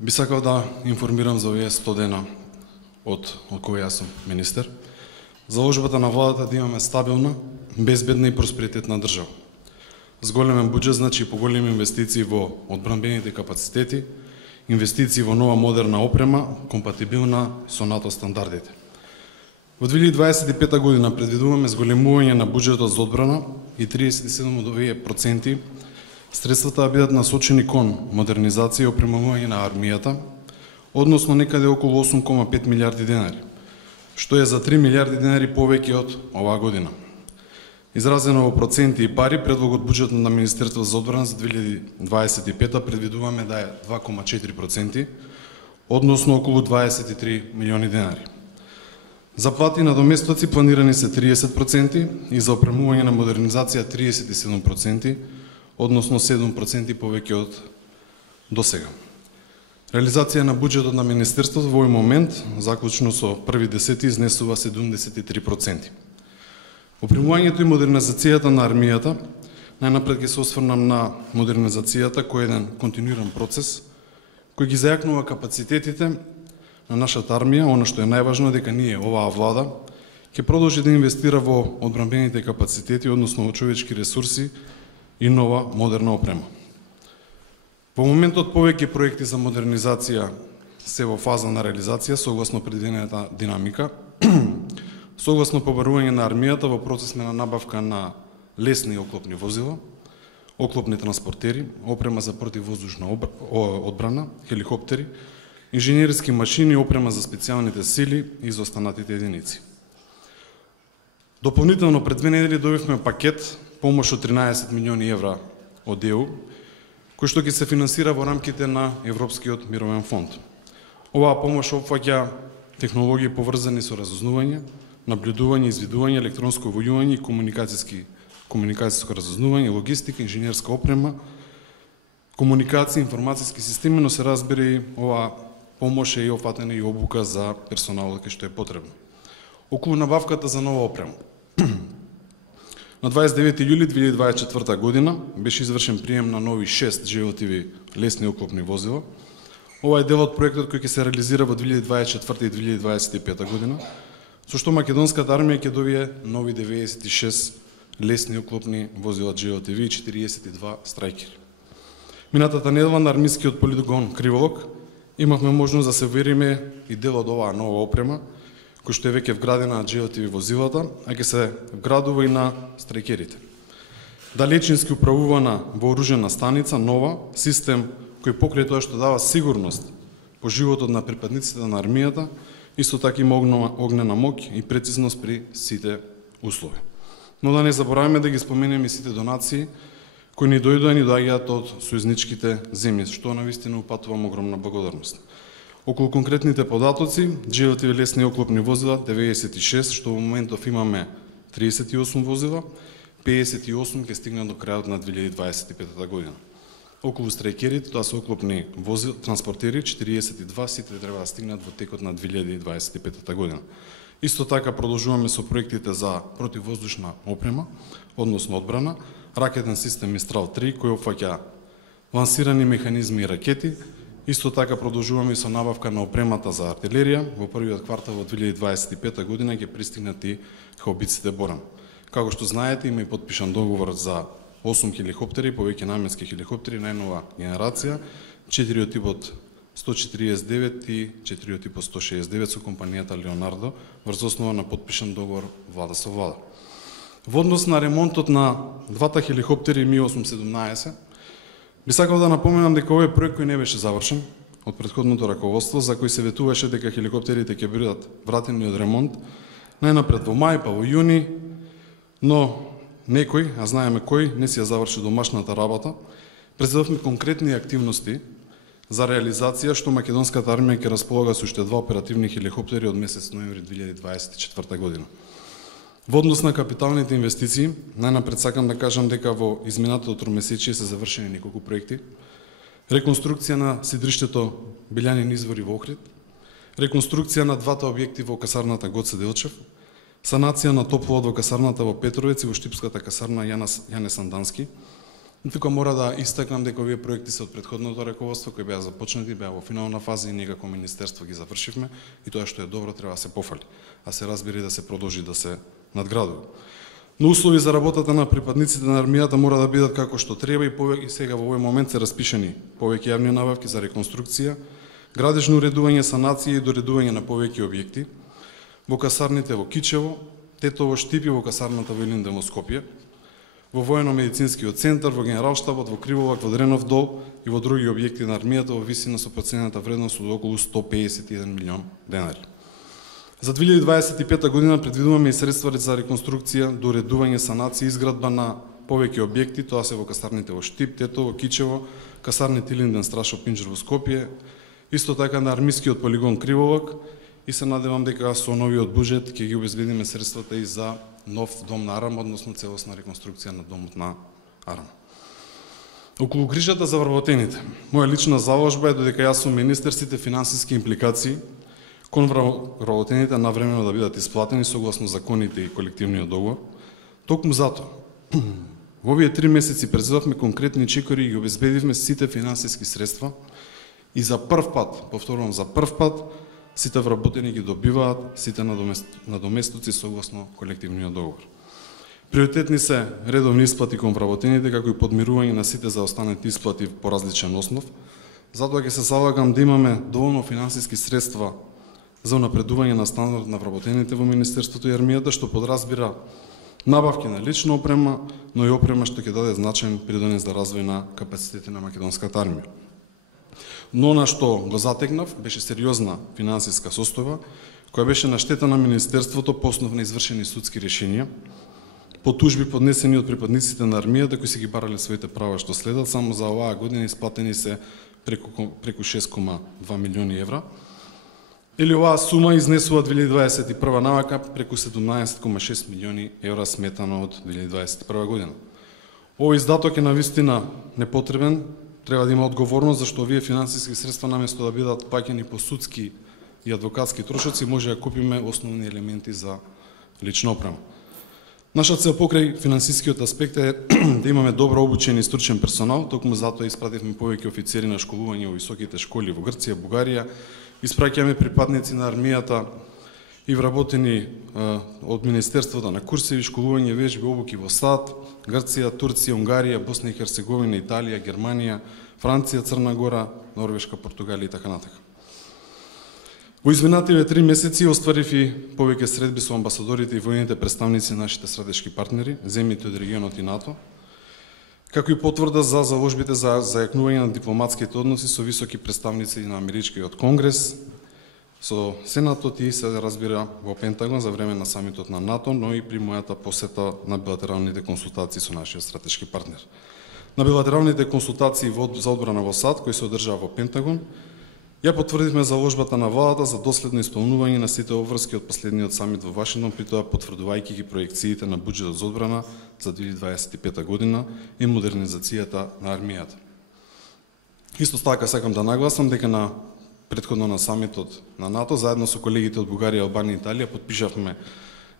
Би сакал да информирам за овие 100 дена од кога јас сум министер, заложбата на владата да имаме стабилна, безбедна и просперитетна држава. Зголемен буџет значи поголеми инвестиции во одбранбените капацитети, инвестиции во нова модерна опрема, компатибилна со НАТО стандардите. Во 2025 година предвидуваме зголемување на буџетот за одбрана и 37% средствата да бидат насочени кон модернизација и опремување на армијата, односно некаде околу 8,5 милиарди денари, што е за 3 милиарди денари повеќе од оваа година. Изразено во проценти и пари, предлогот буџет на Министерството за одбрана за 2025 предвидуваме да е 2,4%, односно околу 23 милиони денари. За плати на доместоци планирани се 30% и за опремување на модернизација 37%, односно 7% повеќе од досега. Реализација на буџетот на Министерството во овој момент, заклучно со 1.10, изнесува 73%. Опремувањето и модернизацијата на армијата, најнапред ќе се осврнам на модернизацијата, кој е еден континуиран процес, кој ги зајакнува капацитетите на нашата армија. Она што е најважно е дека ние, оваа влада, ќе продолжи да инвестира во одбранбените капацитети, односно во човечки ресурси и нова модерна опрема. Во моментот повеќе проекти за модернизација се во фаза на реализација согласно предвидената динамика. Согласно побарување на армијата во процес на набавка на лесни оклопни возила, оклопни транспортери, опрема за противвоздушна одбрана, хеликоптери, инженерски машини, опрема за специјалните сили и за останатите единици. Дополнително пред 2 недели добивме пакет помош од 13 милиони евра од ЕУ, кој што ќе се финансира во рамките на Европскиот мировен фонд. Оваа помош опфаќа технологии поврзани со разузнавање, наблюдување, извидување, електронско војување и комуникацијско разузнавање, логистика, инженерска опрема, комуникација, информацијски системи, но се разбира и оваа помош е и офатена и обука за персоналот кој што е потребно. Околу набавката за нова опрема. На 29 јули 2024 година беше извршен прием на нови 6 GLTV лесни оклопни возила. Ова е дел од проектот кој ќе се реализира во 2024 и 2025 година, со што македонската армија ќе добие нови 96 лесни оклопни возила GLTV и 42 страјкери. Минатата недела на армискиот полигон Криволок имавме можност да се вериме и дел од оваа нова опрема, кој што е веќе вградена на GLTV возилата, а ќе се вградува и на страјкерите. Далечински управувана вооружена станица, нова, систем кој покрај тоа што дава сигурност по животот на припадниците на армијата, исто така има огнена моќ и прецизност при сите услови. Но да не забораваме да ги споменеме и сите донации кои ни дојдоа и доаѓаат од сојузничките земји, што навистина упатувам огромна благодарност. Околу конкретните податоци, GLTV лесни оклопни возила 96, што во моментов имаме 38 возила, 58 ќе стигнат до крајот на 2025 година. Околу страјкерите, тоа се оклопни возила, транспортери, 42, сите треба да стигнат во текот на 2025 година. Исто така продолжуваме со проектите за противвоздушна опрема, односно одбрана, ракетен систем Мистрал 3, кој опфаќа лансирани механизми и ракети. Исто така продолжуваме со набавка на опремата за артилерија. Во првиот квартал во 2025 година ќе пристигнат и хаубиците Боран. Како што знаете, има и потпишан договор за 8 хеликоптери, повеќе наменски хеликоптери, најнова генерација, 4 од типот 149 и 4 од типот 169 со компанијата Леонардо, врз основа на потпишан договор влада со влада. Во однос на ремонтот на двата хеликоптери Ми-817, би сакал да напоменам дека овој проект кој не беше завршен од претходното раководство, за кој се ветуваше дека хеликоптерите ќе бидат вратени од ремонт, најнапред во мај, па во јуни, но некој, а знаеме кој, не си ја заврши домашната работа. Предвидовме конкретни активности за реализација, што македонската армија ќе располага со уште 2 оперативни хеликоптери од месец ноември 2024 година. Во однос на капиталните инвестиции, најнапред сакам да кажам дека во изминатото тромесечие се завршени неколку проекти. Реконструкција на сидриштето Билјанин извори во Охрид, реконструкција на двата објекти во касарната Гоце Делчев, санација на топловод во касарната во Петровец и во Штипската касарна Јане Сандански, Тука мора да истакнам дека овие проекти се од претходното раководство кои беа започнати, беа во финална фаза и ние како министерство ги завршивме и тоа што е добро треба да се пофали, а се разбери да се продолжи да се надградува. Но услови за работата на припадниците на армијата мора да бидат како што треба и сега во овој момент се распишани повеќе јавни набавки за реконструкција, градежно уредување, санација и доредување на повеќе објекти во касарните во Кичево, Тетово, Штип и во касарната во Илинден во Скопје, во воено-медицинскиот центар, во Генералштабот, во Криволак, во Дренов дол и во други објекти на армијата во висина со проценета вредност од околу 151 милион денари. За 2025 година предвидуваме и средства за реконструкција, доредување, санација и изградба на повеќе објекти, тоа се во касарните во Штип, Тетово, Кичево, касарните Илинден, Страшов, Пинџер во Скопје, исто така на армискиот полигон Криволак и се надевам дека со новиот буџет ќе ги обезбедиме средствата и за нов дом на Арам, односно целосна реконструкција на домот на Арам. Околу грижата за вработените, моја лична заложба е додека јас сум министер, сите финансиски импликации кон вработените навремено да бидат исплатени согласно законите и колективниот договор. Токму затоа, во овие 3 месеци презедовме конкретни чекори и ги обезбедивме сите финансиски средства и за прв пат, повторувам, за прв пат, сите вработени ги добиваат сите надоместоци согласно колективниот договор. Приоритетни се редовни исплати кон вработените, како и подмирување на сите заостанати исплати по различен основ. Затоа ќе се залагам да имаме доволно финансиски средства за унапредување на стандард на вработените во Министерството и армијата, што подразбира набавки на лична опрема, но и опрема што ќе даде значаен придонес за развој на капацитетите на македонската армија. Но на што го затекнав беше сериозна финансиска состојба, која беше на штета на Министерството по основ на извршени судски решенија, по тужби поднесени од припадниците на армијата кои се ги барале своите права што следат, само за оваа година исплатени се преку 6,2 милиони евра, или оваа сума изнесува 2021 навака преку 17,6 милиони евра сметано од 2021 година. Овој издаток е навистина непотребен, треба да има одговорност, зашто овие финансиски средства наместо да бидат плаќани по судски и адвокатски трошоци, може да купиме основни елементи за лична опрема. Наша цел покрај финансискиот аспект е да имаме добро обучен и стручен персонал, токму затоа испративме повеќе офицери на школување во високите школи во Грција, Бугарија, испраќаме припадници на армијата и вработени од Министерството на курсеви, школување, вежби, обуки во САД, Грција, Турција, Унгарија, Босна и Херцеговина, Италија, Германија, Франција, Црна Гора, Норвешка, Португалија и така натака. Во изминативе 3 месеци остварив и повеќе средби со амбасадорите и воените представници на нашите стратешки партнери, земјите од регионот и НАТО, како и потврда за заложбите за зајакнување на дипломатските односи со високи представници на Америчкиот конгрес, со Сенатот и се разбира во Пентагон за време на самитот на НАТО, но и при мојата посета на билатералните консултации со нашиот стратешки партнер. На билатералните консултации за одбрана во САД, кои се одржаа во Пентагон, ја потврдивме заложбата на владата за доследно исполнување на сите обврски од последниот самит во Вашингтон, при тоа потврдувајќи ги проекциите на буџетот за одбрана за 2025 година и модернизацијата на армијата. Исто така сакам да нагласам дека предходно на самитот на НАТО, заедно со колегите од Бугарија, Албанија и Италија, подпишавме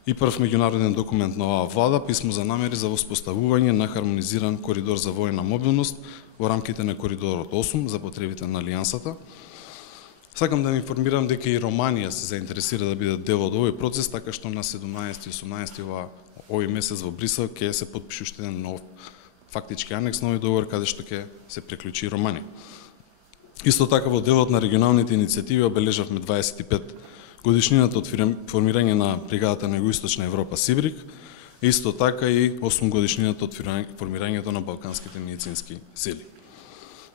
и прв меѓународен документ на оваа влада, писмо за намери за воспоставување на хармонизиран коридор за воена мобилност во рамките на коридорот 8 за потребите на Алијансата. Сакам да ви информирам дека и Романија се заинтересира да биде дел од овој процес, така што на 17 и 18 овој месец во Брисел ќе се подпише уште еден нов фактички анекс на овој договор каде што ќе се приклучи Романија. Исто така во делот на регионалните иницијативи обележавме 25 годишнината од формирање на бригадата на Југоисточна Европа Сибрик, исто така и 8 годишнината од формирањето на балканските медицински сили.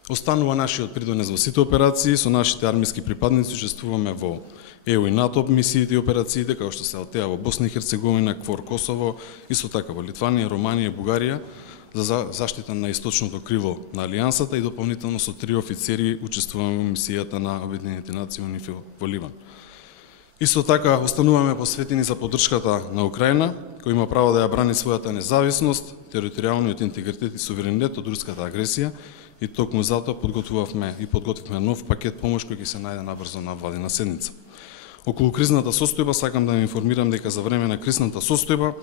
Останува нашиот придонес во сите операции, со нашите армиски припадници учествуваме во ЕУ и НАТО мисиите и операциите, како што се Алтеа во Босна и Херцеговина, КФОР Косово, исто така во Литванија, Романија, Бугарија, за заштита на источното криво на Алијансата и дополнително со 3 офицери учествуваме во мисијата на Обединените нации УНИФИЛ во Ливан. Исто така остануваме посветени за поддршката на Украина, кој има право да ја брани својата независност, територијалниот интегритет и суверенитет од руската агресија, и токму затоа подготвивме нов пакет помош кој ќе се најде набрзо на владина седница. Околу кризната состојба сакам да ви информирам дека за време на кризната состојба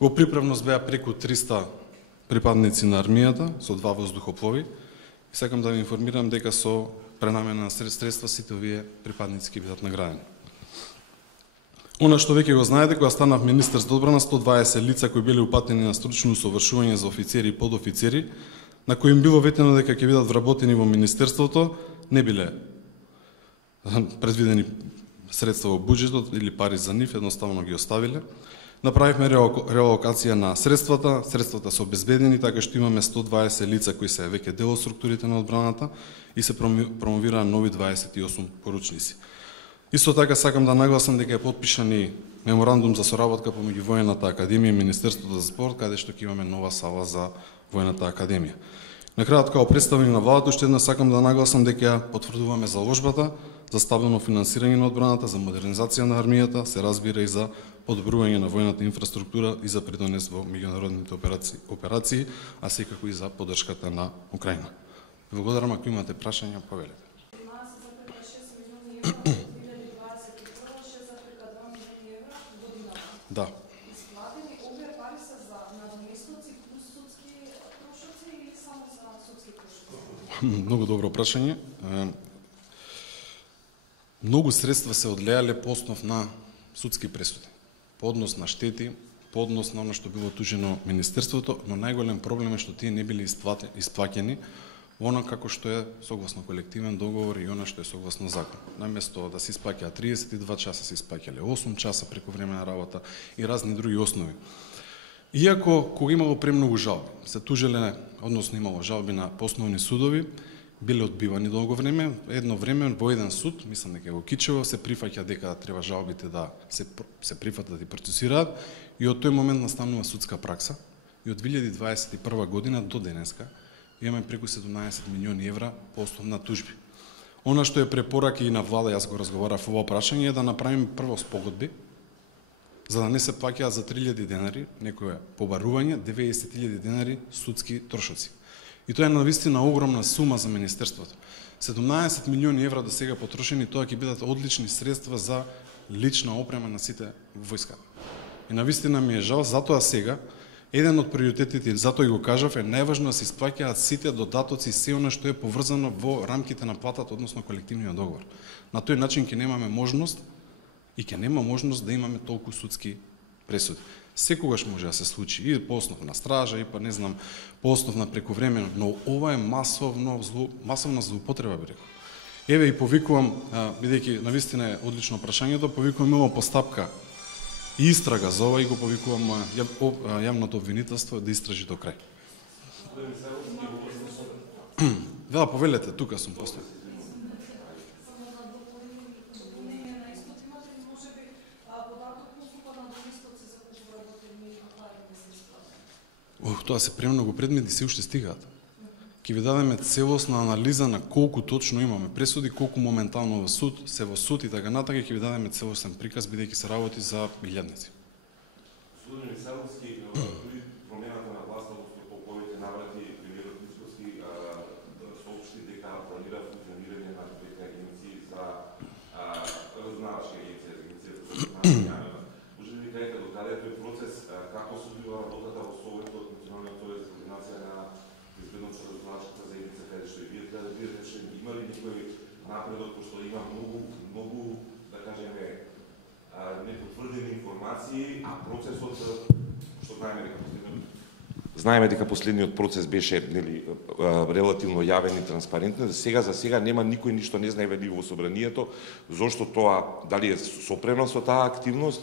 во приправност беа преку 300 припадници на армијата со 2 воздухоплови и сакам да ви информирам дека со пренамена на средства сите овие припадници ќе бидат наградени. Она што веќе го знаете, кога станав министер за одбрана, 120 лица кои биле упатени на стручно усовршување за офицери и подофицери, на кои им било ветено дека ќе бидат вработени во министерството, не биле предвидени средства во буџетот или пари за нив, едноставно ги оставиле. Направивме реалокација на средствата се обезбедени, така што имаме 120 лица кои се веќе дел од структурите на одбраната и се промовираа нови 28 поручници. Исто така сакам да нагласам дека е потпишан и меморандум за соработка помеѓу Воената академија и Министерството за спорт, каде што ќе имаме нова сала за Воената академија. На крајот, како представник на владата, уште еднаш сакам да нагласам дека потврдуваме заложбата за стабилно финансирање на одбраната, за модернизација на армијата, се разбира и за подобрување на војната инфраструктура и за придонес во меѓународните операции, а секако и за поддршката на Украина. Благодарам, ако имате прашања, повелете. Да. Исплатени овие пари се за надоместоци плюс судски трошоци или само за судски трошоци? Многу добро прашање. Многу средства се одлеале по основ на судски пресуди, по однос на штети, по однос на оно што било тужено Министерството, но најголем проблем е што тие не биле исплаќени она како што е согласно колективен договор и она што е согласно закон. Наместо да се исплаќаат 32 часа, се исплаќале 8 часа преку време на работа и разни други основи. Иако кога имало премногу жалби, се тужиле, односно имало жалби на основни судови, биле одбивани долго време. Едно време во еден суд, мислам дека во Кичево, се прифаќа дека треба жалбите да се прифатат и процесираат и од тој момент настанува судска пракса и од 2021 година до денеска имаме преку 17 милиони евра по основ на тужби. Она што е препорака и на влада, јас го разговарав ово прашање, е да направиме прво спогодби, за да не се плаќаат за 3000 денари, некое побарување, 90.000 денари судски трошоци. И тоа е навистина огромна сума за Министерството. 17 милиони евра до сега потрошени, тоа ќе бидат одлични средства за лична опрема на сите војска. И навистина ми е жал, затоа сега еден од приоритетите, затоа и го кажав, е најважно да се исплаќаат сите додатоци, се она што е поврзано во рамките на платата, односно колективниот договор. На тој начин ќе немаме можност и ќе нема можност да имаме толку судски пресуди. Секогаш може да се случи и по основ на стража, и па не знам, по основ на прековремено, но ова е масовна злоупотреба, би рекол. Еве и повикувам, бидејќи навистина е одлично прашањето, повикувам има постапка и истрага за ова и го повикувам јавното обвинителство да истражи до крај. Да, повелете, тука сум после. Тоа се премногу предмети, се уште стигаат. Ќе ви дадеме целосна анализа на колку точно имаме пресуди, колку моментално во суд, се во суд и така натака, ќе ви дадеме целосен приказ, бидејќи се работи за илјадници. Господин Мисаровски, при промената на власта во повеќе наврати, премиерот Мицкоски соопшти дека планира функционирање на двете агенции за разузнавачка агенција, агенцијата за разузнавање. Може ли ви кажете до каде е тој процес, како се одвива работата во Советот, Националниот совет за координација на безбедноста на разузнавачката заедница, каде што и вие да видите, има ли никој напредок, пошто има многу, да кажеме, непотврдени информации, а процесот, што знаеме дека последниот процес беше релативно јавен и транспарентен, за сега нема никој ништо не знае вели во собранието, зошто тоа, дали е сопрено со таа активност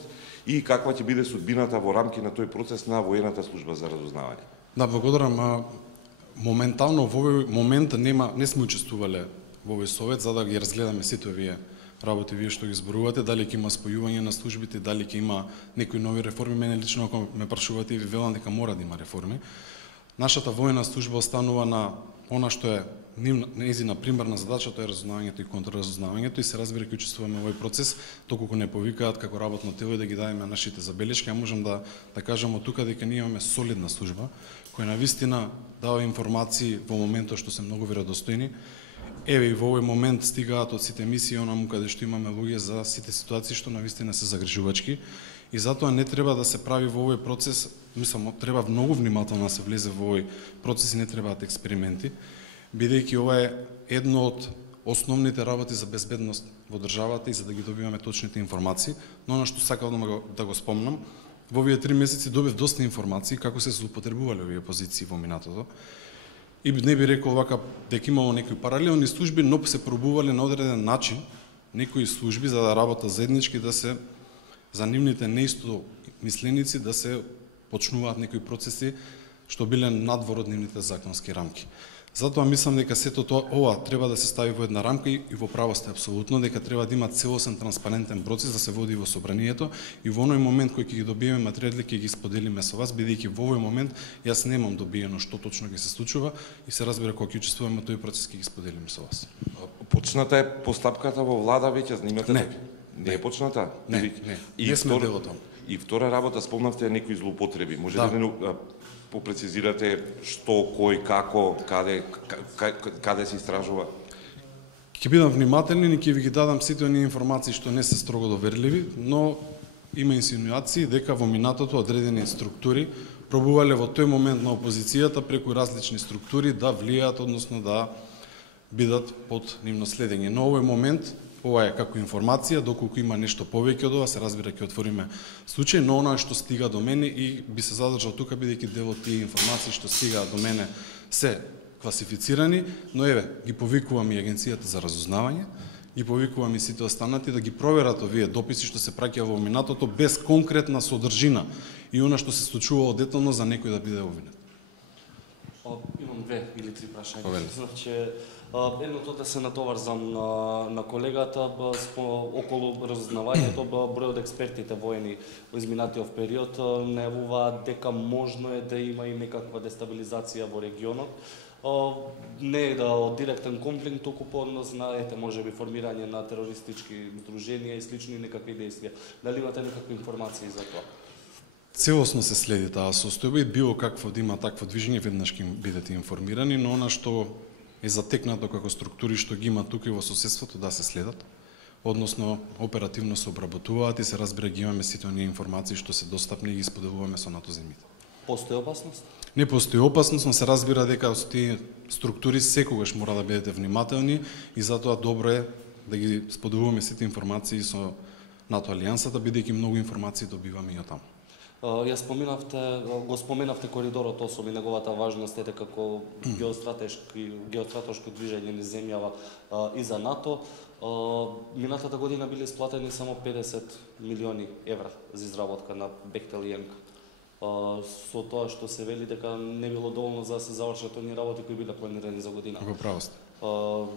и каква ќе биде судбината во рамки на тој процес на воената служба за разузнавање. Да, благодарам. Моментално во овој момент не сме учествувале во овој совет за да ги разгледаме сите овие работи вие што ги зборувате, дали ќе има спојување на службите, дали ќе има некои нови реформи. Мене лично ако ме прашувате и ви велам дека мора да има реформи. Нашата воена служба останува на она што е нејзина примарна задача, тоа е разузнавањето и контраразузнавањето и се разбира ќе учествуваме во овој процес, доколку не повикаат како работно тело и да ги дадеме нашите забелешки, а можам да кажам од тука дека ние имаме солидна служба која навистина дава информации во моментот што се многу веродостојни. Еве и во овој момент стигаат од сите емисии онаму каде што имаме луѓе за сите ситуации што навистина се загрижувачки И затоа не треба да се прави во овој процес, мислам, треба многу внимателно да се влезе во овој процес и не требаат експерименти, бидејќи ова е едно од основните работи за безбедност во државата и за да ги добиваме точните информации. Но она што сакам да го спомнам, во овие 3 месеци добив доста информации како се злоупотребувале овие позиции во минатото. И не би рекол вака дека имало некои паралелни служби, но се пробувале на одреден начин некои служби за да работат заеднички, да се за нивните неисто мисленици да се почнуваат некои процеси што биле надвор од нивните законски рамки. Затоа мислам дека сето тоа ова треба да се стави во една рамка и во право сте апсолутно дека треба да има целосен транспарентен процес да се води во собранието и во оној момент кој ќе ги добиеме материјали ќе ги споделиме со вас, бидејќи во овој момент јас немам добиено што точно ќе се случува и се разбира кога ќе учествуваме тој процес ќе ги споделиме со вас. Почната е постапката во влада веќе, знаете Не. така? Не е почната? Не, не сме дел од тоа. И втора работа, спомнавте некои злоупотреби. Можете да попрецизирате што, кој, како, каде се истражува? Ќе бидам внимателен и ќе ви ги дадам сите оние информации што не се строго доверливи, но има инсинуации дека во минатото одредени структури пробувале во тој момент на опозицијата преку различни структури да влијаат, односно да бидат под нивно следење. Но овој момент, ова е како информација, доколку има нешто повеќе од ова, се разбира ќе отвориме случај, но она што стига до мене и би се задржал тука бидејќи дел од тие информации што стигаат до мене се класифицирани, но еве ги повикувам и агенцијата за разузнавање, ги повикувам и сите останати да ги проверат овие дописи што се праќа во минатото без конкретна содржина и она што се случувало детално за некој да биде обвинет. Имам 2 или 3 прашања. Значи, едното да се натоварзам на колегата околу разузнавањето, бројот експертите воени во изминатиот период најавуваат дека можно е да има и некаква дестабилизација во регионот. Не е да од директен конфликт, туку поднос на можеби формирање на терористички удруженија и слични некакви действија. Дали имате некакви информации за тоа? Целосно се следи таа состојба и било какво да има такво движење, веднаш ќе бидете информирани, но она што е затекнато како структури што ги има тука и во соседството да се следат, односно оперативно се обработуваат и се разбира ги имаме сите оние информации што се достапни и ги споделуваме со натоземите. Постои опасност? Не постои опасност, но се разбира дека со тие структури секогаш мора да бидете внимателни и затоа добро е да ги споделуваме сите информации со НАТО алијансата, бидејќи многу информации добиваме и од таму. Го споменавте коридорот 8 и неговата важност ете како геостратешко движење низ земјава и за НАТО. Минатата година биле исплатени само 50 милиони евра за изработка на Бехтел и Енка. Со тоа што се вели дека не било доволно за да се завршат оние работи кои биле планирани за година. Во право сте.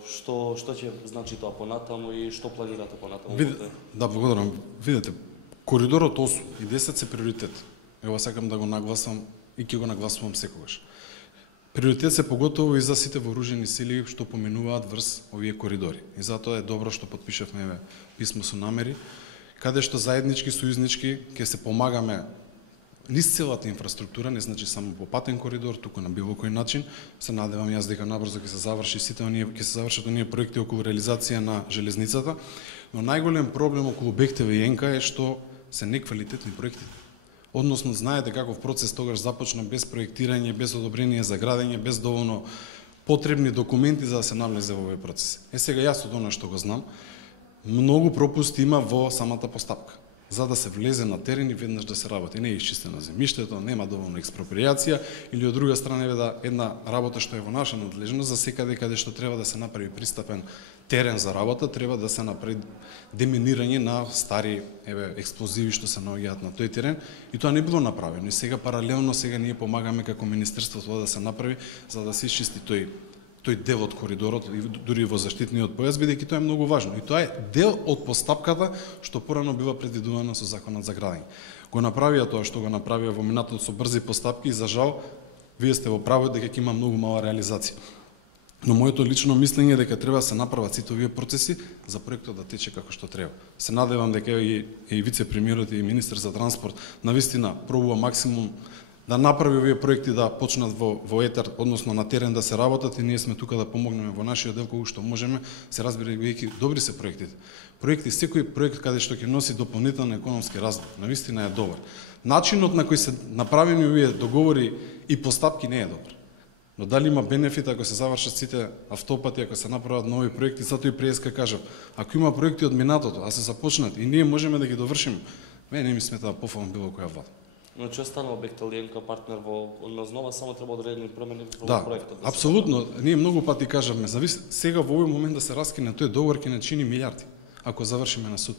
Што ќе значи тоа понатаму и што планирате понатаму? Да, благодарам. Видете, коридорот 8 и 10 се приоритет. Ева сакам да го нагласам и ќе го нагласувам секогаш. Приоритет се поготово и за сите вооружени сили што поминуваат врз овие коридори. И затоа е добро што потпишавме писмо со намери, каде што заеднички, сојузнички ќе се помагаме низ целата инфраструктура, не значи само по патен коридор, туку на било кој начин. Се надевам јас дека набрзо ќе се завршат оние проекти околу реализација на железницата, но најголем проблем околу Бехтел и Енка е што се неквалитетни проекти. Односно, знаете каков процес тогаш започна без проектирање, без одобрение за градење, без доволно потребни документи за да се навлезе во овој процес. Сега јас од она што го знам, многу пропусти има во самата постапка. За да се влезе на терен и веднаш да се работи. Не е исчистено земјиштето, нема доволно експроприација или од друга страна една работа што е во наша надлежност за секаде каде што треба да се направи пристапен терен за работа, треба да се направи деминирање на стари експлозиви што се наоѓаат на тој терен и тоа не било направено. И сега паралелно ние помагаме како министерство тоа да се направи за да се исчисти тој дел од коридорот и дури во заштитниот појас, бидејќи тоа е многу важно. И тоа е дел од постапката што порано бива предвидувана со законот за градење. Го направија тоа што го направија во минатото со брзи постапки и за жал вие сте во право дека ќе има многу мала реализација. Но моето лично мислење е дека треба да се направат сите овие процеси за проектот да тече како што треба. Се надевам дека и вице-премиерот и министер за транспорт навистина пробува максимум да направи овие проекти да почнат во етер, односно на терен да се работат и ние сме тука да помогнеме во нашиот дел колку што можеме, се разбира веќе добри се проектите. Проекти, секој проект каде што ќе носи дополнителен економски развој, навистина е добар. Начинот на кој се направени овие договори и постапки не е добар. Но дали има бенефит ако се завршат сите автопати, ако се направат нови проекти, затоа и преска кажав, ако има проекти од минатото, а се започнат и ние можеме да ги довршиме, мене не ми смета пофалам било која влада. Значи останува Бехтелиенка партнер во односнова, само треба одредени промени во Да, проектот. апсолутно. Ние многу пати кажавме, сега во овој момент да се раскине тој договор ќе не чини милиарди, ако завршиме на суд.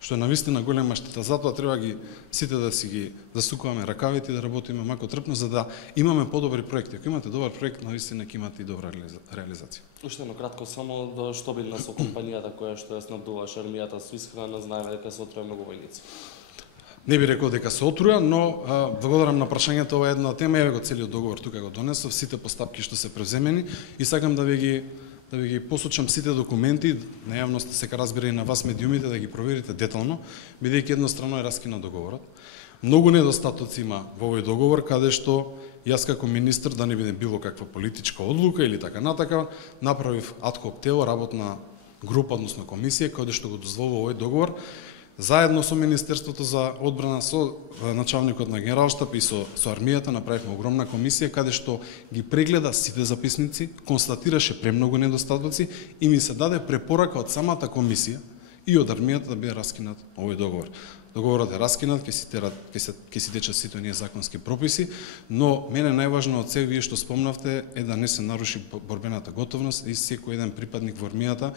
Што е навистина голема штета, затоа треба ги сите да си ги засукуваме ракавите и да работиме мако трпно за да имаме подобри проекти. Ако имате добар проект, навистина ќе имате и добра реализација. Уште едно кратко само да што би нас со компанијата која што ја снабдуваше армијата со исхрана, знаеме дека се отруја многу војници. Не би рекол дека се отруја, но благодарам на прашањето, ова е една тема, еве го целиот договор тука го донесов, сите постапки што се превземени и сакам да ви ги посочам сите документи, на јавноста сека разбира и на вас медиумите да ги проверите детално, бидејќи едностранно е раскинат договорот. Многу недостатоци има во овој договор, каде што јас како министр, да не биде било каква политичка одлука или така натака, направив ад-хок тело, работна група, односно комисија, каде што го дозволува овој договор, заедно со Министерството за одбрана, со началникот на Генералштаб и со армијата направивме огромна комисија каде што ги прегледа сите записници, констатираше премногу недостатоци и ми се даде препорака од самата комисија и од армијата да биде раскинат овој договор. Договорот е раскинат, ќе си течат сите оние законски прописи, но мене најважно од се вие што спомнавте е да не се наруши борбената готовност и секој еден припадник во армијата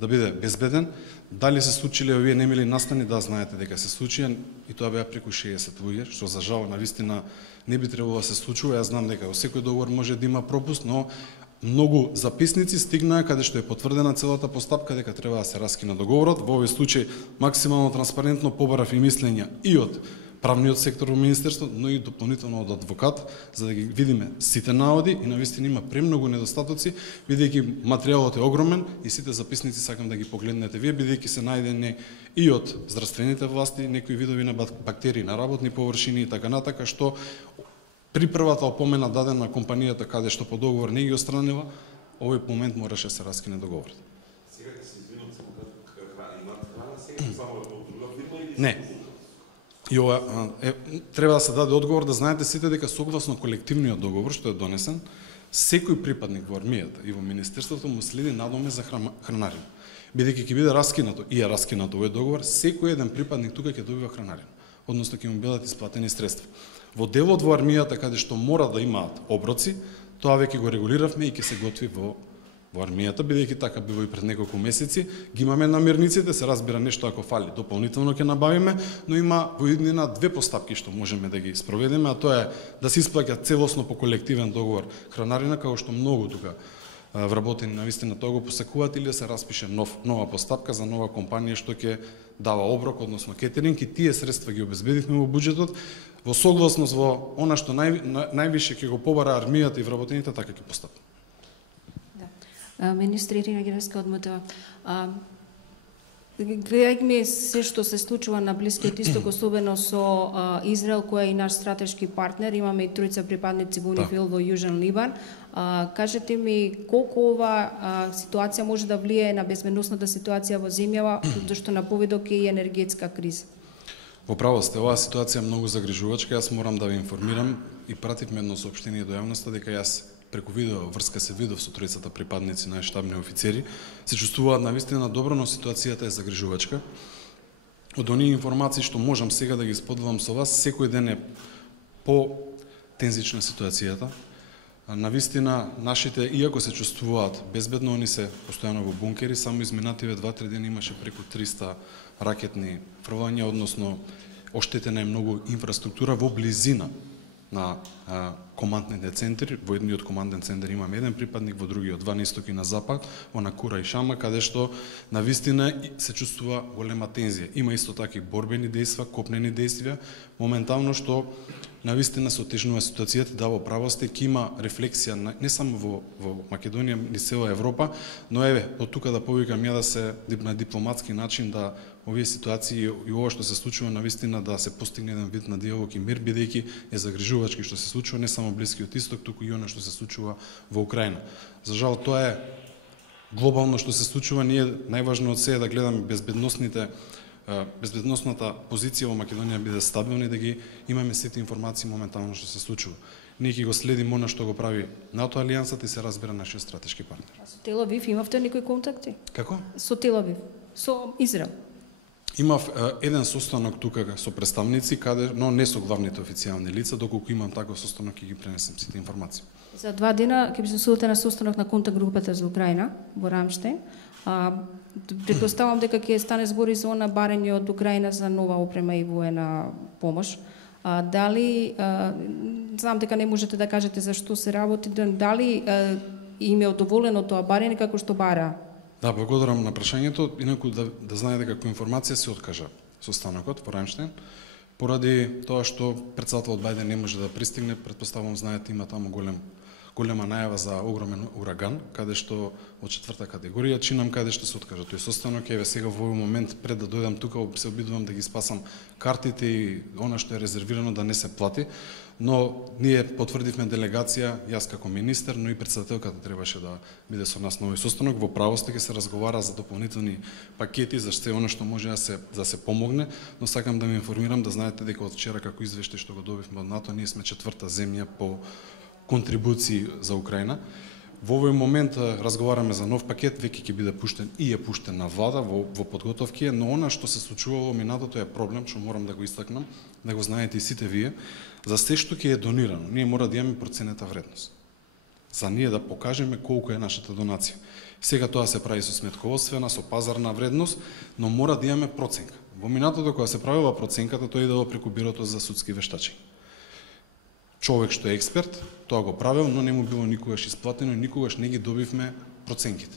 да биде безбеден. Дали се случиле овие немили настани, да знаете дека се случија и тоа беа преку 60 луѓе, што за жал навистина не би требало да се случува. Јас знам дека во секој договор може да има пропуст, но многу записници стигнаа каде што е потврдена целата постапка дека треба да се раскина договорот. Во овој случај максимално транспарентно побарав и мислења и од правниот сектор во министерството, но и дополнително од адвокат, за да ги видиме сите наводи и навистина има премногу недостатоци, бидејќи материјалот е огромен и сите записници сакам да ги погледнете вие, бидејќи се најдени и од здравствените власти некои видови на бактерии на работни површини и така натака, што при првата опомена дадена на компанијата каде што по договор не ги отстранила, овој момент мораше се раскине договорот. Сега ќе се извинам, имате храна сега само во друга фирма или Не. И ова треба да се даде одговор да знаете сите дека согласно колективниот договор што е донесен, секој припадник во армијата и во министерството му следи надоме за хранарина. Бидејќи ќе биде раскинато и е раскинато овој договор, секој еден припадник тука ќе добива хранарина, односно ќе му бидат исплатени средства. Во делот во армијата каде што мора да имаат оброци, тоа веќе го регулиравме и ќе се готви во армијата, бидејќи така било и пред неколку месеци, ги имаме намирниците, се разбира нешто ако фали, дополнително ќе набавиме, но има во иднина две постапки што можеме да ги спроведеме, а тоа е да се исплаќа целосно по колективен договор хранарина, како што многу тука вработени навистина тоа го посакуваат, или да се распише нова постапка за нова компанија што ќе дава оброк, односно кетеринг, и тие средства ги обезбедивме во буџетот, во согласност во она што највише ќе го побара армијата и вработените, така ќе постапи. Министр Ирина Геневска од МТА. Гледајќме се што се случува на Блискиот Исток, особено со Израел, кој е и наш стратешки партнер, имаме и тројца припадници во Унифил во Јужен Либан. Кажете ми колку ова ситуација може да влијае на безбедносната ситуација во земјава, зашто на поведок е и енергетска криза? Во право сте, оваа ситуација е многу загрижувачка. Јас морам да ве информирам и пративме едно соопштение до јавноста дека јас преку видео врска се видов со тројцата припадници на штабни офицери, се чувствуваат навистина добро, но ситуацијата е загрижувачка. Од оние информации што можам сега да ги споделам со вас, секој ден е по-тензична ситуацијата. Навистина, нашите, иако се чувствуваат безбедно, они се постојано во бункери, само изминативе 2-3 дена имаше преку 300 ракетни фрлања, односно оштетена е многу инфраструктура во близина на командните центри. Во едниот команден центар имаме еден припадник, во другиот два на исток и на запад, во Накура и Шама, каде што навистина се чувствува голема тензија. Има исто така и борбени дејства, копнени дејства, моментално што навистина се отежнува ситуацијата, да, во право сте, ќе има рефлексија не само во Македонија, ни цела Европа, но еве, од тука да повикам ја да се на дипломатски начин да овие ситуации и ова што се случува навистина да се постигне еден вид на диалог и мир, бидејќи е загрижувачки што се случува не само Блискиот Исток, туку и она што се случува во Украина. За жал тоа е глобално што се случува, ние најважно од се е да гледаме безбедносната позиција во Македонија биде стабилна и да ги имаме сите информации моментално што се случува. Ние ќе го следиме она што го прави НАТО алијансата и се разбира нашиот стратешки партнер. Со Тел Авив имавте некои контакти? Како? Со Тел Авив, со Израел? Имав еден состанок тука со представници, но не со главните официјални лица, доколку имам таков состанок ќе ги пренесам сите информации. За 2 дена ќе присуствувате на состанок на контакт групата за Украина во Рамштеин. Претпоставам дека ќе стане збори за она барање од Украина за нова опрема и воена помош. Дали, знам дека не можете да кажете за што се работи, дали им е одоволено тоа барање како што бара? Да, благодарам на прашањето. Инаку да знае дека како информација се откажа состанокот во Рамштеин, поради тоа што претседателот Бајден не може да пристигне. Претпоставам, знаете, има таму голема најава за огромен ураган, каде што од 4-та категорија, чинам каде што се откажа тој состанок. Еве сега во овој момент пред да дојдам тука се обидувам да ги спасам картите и она што е резервирано да не се плати, но ние потврдивме делегација, јас како министер, но и претседателката требаше да биде со нас на овој состанок. Во правосте ќе се разговара за дополнителни пакети за се она што може да се помогне, но сакам да ви информирам да знаете дека од вчера како извештај што го добивме од НАТО, ние сме 4-та земја по контрибуции за Украина. Во овој момент разговараме за нов пакет, веќе ќе биде пуштен и е пуштен на влада во подготовки, но она што се случувало во минатото е проблем, што морам да го истакнам, да го знаете и сите вие. За се што ќе е донирано, ние мора да имаме проценета вредност. За ние да покажеме колку е нашата донација. Сега тоа се прави со сметководствена, со пазарна вредност, но мора да имаме проценка. Во минатото кога се правила проценката, тоа идело преку бирото за судски вештачи. Човек што е експерт, тоа го правил, но не му било никогаш исплатено и никогаш не ги добивме проценките.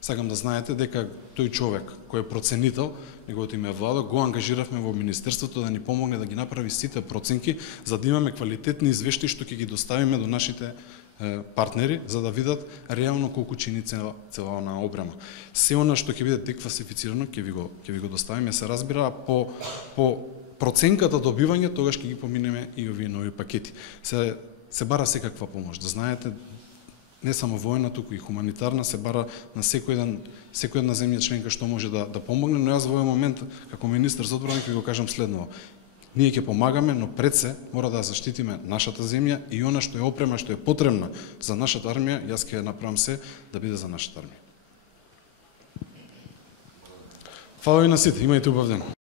Сакам да знаете дека тој човек кој е проценител, неговото име е Владо, го ангажиравме во министерството да ни помогне да ги направи сите проценки, за да имаме квалитетни извештаи што ќе ги доставиме до нашите партнери, за да видат реално колку чини цела она обрема. Се она што ќе биде декласифицирано, ќе ви го доставиме, се разбира, по проценката добивање, тогаш ќе ги поминеме и овие нови пакети. Се бара секаква помош, да знаете, не само воена, туку и хуманитарна, се бара на секој една земја членка што може да помогне, но јас во овој момент, како министер за одбрана, ќе го кажам следново. Ние ќе помагаме, но пред се мора да заштитиме нашата земја и она што е опрема, што е потребна за нашата армија, јас ќе направам се да биде за нашата армија. Фала ви на сите, имајте убав ден.